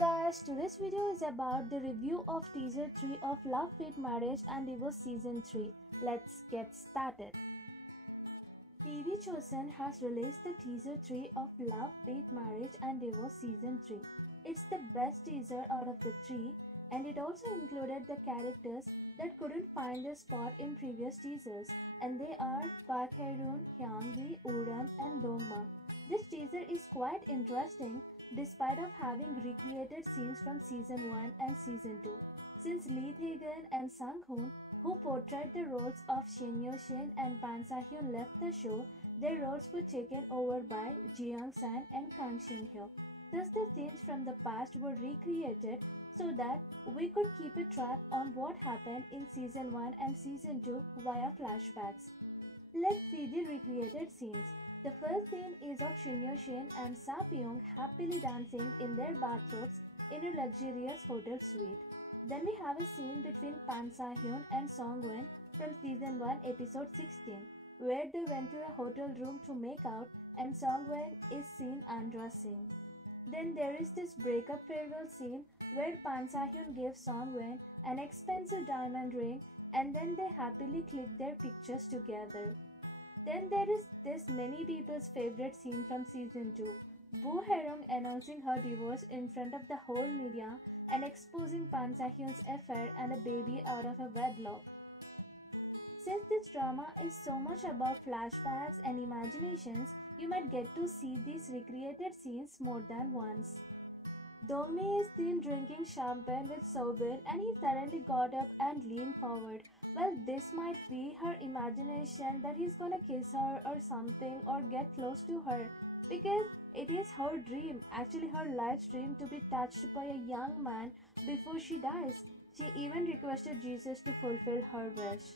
guys, today's video is about the review of teaser 3 of Love, Fate, Marriage and Divorce season 3. Let's get started. TV Chosen has released the teaser 3 of Love, Fate, Marriage and Divorce season 3. It's the best teaser out of the 3 and it also included the characters that couldn't find their spot in previous teasers, and they are Park Hae-ryun, Hyung-gi, Uram and Dongma. This teaser is quite interesting despite of having recreated scenes from season 1 and season 2. Since Lee Tae-gun and Sang-hoon, who portrayed the roles of Shin Yo-shin and Pan Sa-hyun, left the show, their roles were taken over by Ji Young-san and Kang Shin-hyo. Thus the scenes from the past were recreated so that we could keep a track on what happened in season 1 and season 2 via flashbacks. Let's see the recreated scenes. The first scene is of Shin Yo-shin and Sa-pyong happily dancing in their bathrobes in a luxurious hotel suite. Then we have a scene between Pan Sa-hyun and Song-wen from season 1 episode 16, where they went to a hotel room to make out and Song-wen is seen undressing. Then there is this breakup farewell scene where Pan Sa-hyun gave Song-wen an expensive diamond ring and then they happily click their pictures together. Then there is this many people's favorite scene from season 2, Boo Hae-ryun announcing her divorce in front of the whole media and exposing Pan Sa-hyun's affair and a baby out of a wedlock. Since this drama is so much about flashbacks and imaginations, you might get to see these recreated scenes more than once. Dongmi is seen drinking champagne with Sobin and he suddenly got up and leaned forward. Well, this might be her imagination that he's gonna kiss her or something or get close to her, because it is her dream, actually her life's dream, to be touched by a young man before she dies. She even requested Jesus to fulfill her wish.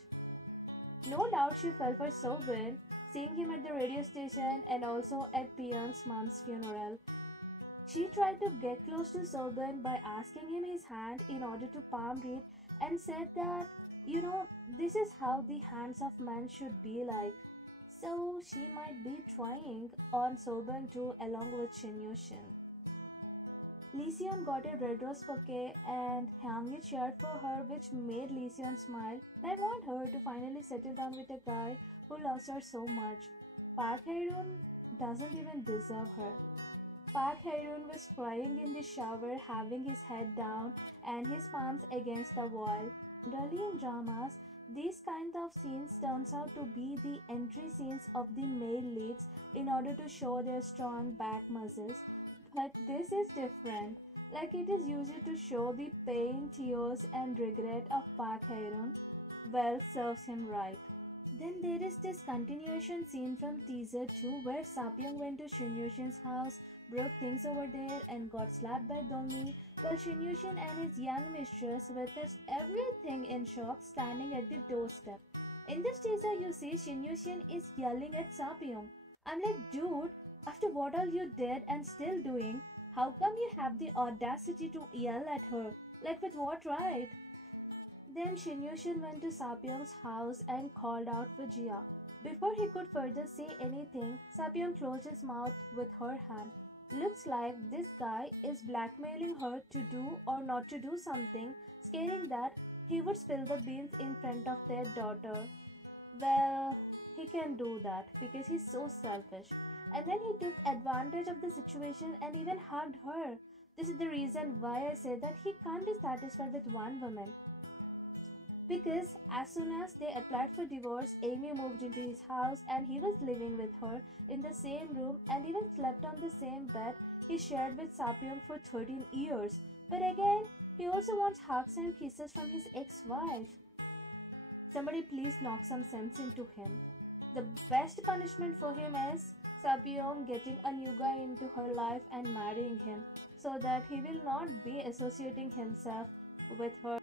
No doubt she fell for Sobin, seeing him at the radio station and also at Pyong's mom's funeral. She tried to get close to Sobin by asking him his hand in order to palm read and said that, this is how the hands of men should be like. So she might be trying on Sobin too along with Shin Yo-shin. Lee Se-yeon got a red rose bouquet and Hyung-gi cheered for her, which made Lee Se-yeon smile. I want her to finally settle down with a guy who loves her so much. Park Hae-ryun doesn't even deserve her. Park Hae-ryun was crying in the shower, having his head down and his palms against the wall. Generally in dramas, these kind of scenes turns out to be the entry scenes of the male leads in order to show their strong back muscles. But this is different, like it is used to show the pain, tears and regret of Park Hae-ryun. Well, serves him right. Then there is this continuation scene from teaser 2 where Sa-pyong went to Shin Yo-shin's house, broke things over there and got slapped by Dongmi, while Shin Yo-shin and his young mistress witnessed everything in shock standing at the doorstep. In this teaser you see Shin Yo-shin is yelling at Sa-pyong. I'm like, dude, after what all you did and still doing, how come you have the audacity to yell at her? Like, with what right? Then Shin Yo-shin went to Sa-pyong's house and called out for Jia. Before he could further say anything, Sa-pyong closed his mouth with her hand. Looks like this guy is blackmailing her to do or not to do something, scaring that he would spill the beans in front of their daughter. Well, he can do that because he's so selfish. And then he took advantage of the situation and even hugged her. This is the reason why I say that he can't be satisfied with one woman. Because as soon as they applied for divorce, Amy moved into his house and he was living with her in the same room and even slept on the same bed he shared with Sa-pyong for 13 years. But again, he also wants hugs and kisses from his ex-wife. Somebody please knock some sense into him. The best punishment for him is Sa-pyong getting a new guy into her life and marrying him, so that he will not be associating himself with her.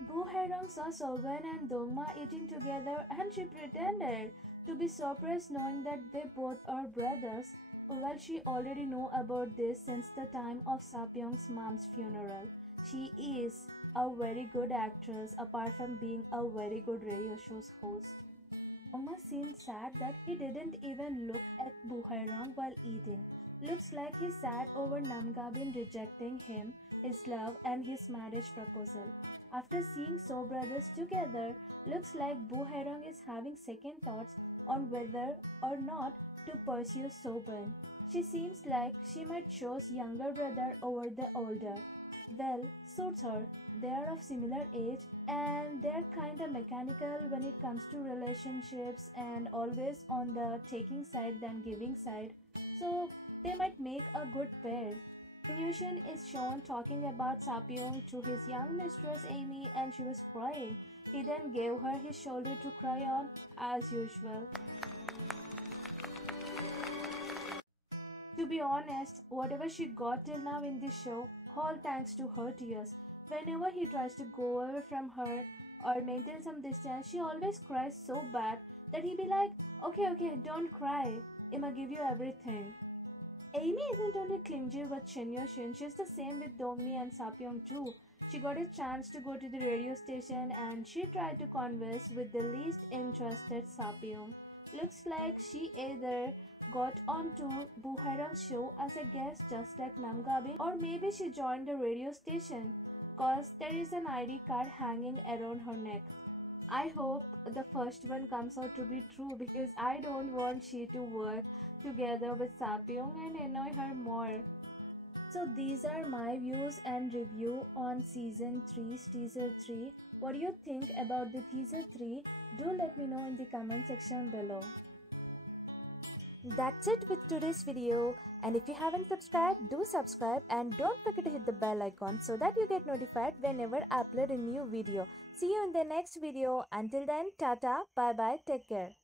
Boo Hae-ryun saw Sobin and Dongma eating together and she pretended to be surprised knowing that they both are brothers. Well, she already knew about this since the time of Sa-pyong's mom's funeral. She is a very good actress apart from being a very good radio show's host. Dongma seemed sad that he didn't even look at Boo Hae-ryun while eating. Looks looks like he's sad over Namgabin rejecting him, his love and his marriage proposal. After seeing So brothers together, looks like Bu Hairong is having second thoughts on whether or not to pursue Soban. She seems like she might choose younger brother over the older. Well, suits her. They are of similar age and they're kinda mechanical when it comes to relationships and always on the taking side than giving side. So they might make a good pair. Yushin is shown talking about Sapyong to his young mistress Amy and she was crying. He then gave her his shoulder to cry on as usual. To be honest, whatever she got till now in this show, all thanks to her tears. Whenever he tries to go away from her or maintain some distance, she always cries so bad that he be like, okay, don't cry. I'ma give you everything. Amy isn't only clingy with Shin Yoshin, she's the same with Dongmi and Sapyong too. She got a chance to go to the radio station and she tried to converse with the least interested Sapyong. Looks like she either got onto Bu Hairang's show as a guest just like Namgabin, or maybe she joined the radio station cause there is an ID card hanging around her neck. I hope the first one comes out to be true because I don't want she to work together with Sapyong and annoy her more. So these are my views and review on season 3's teaser 3. What do you think about the teaser 3? Do let me know in the comment section below. That's it with today's video, and if you haven't subscribed, do subscribe and don't forget to hit the bell icon so that you get notified whenever I upload a new video. See you in the next video. Until then, tata, bye bye, take care.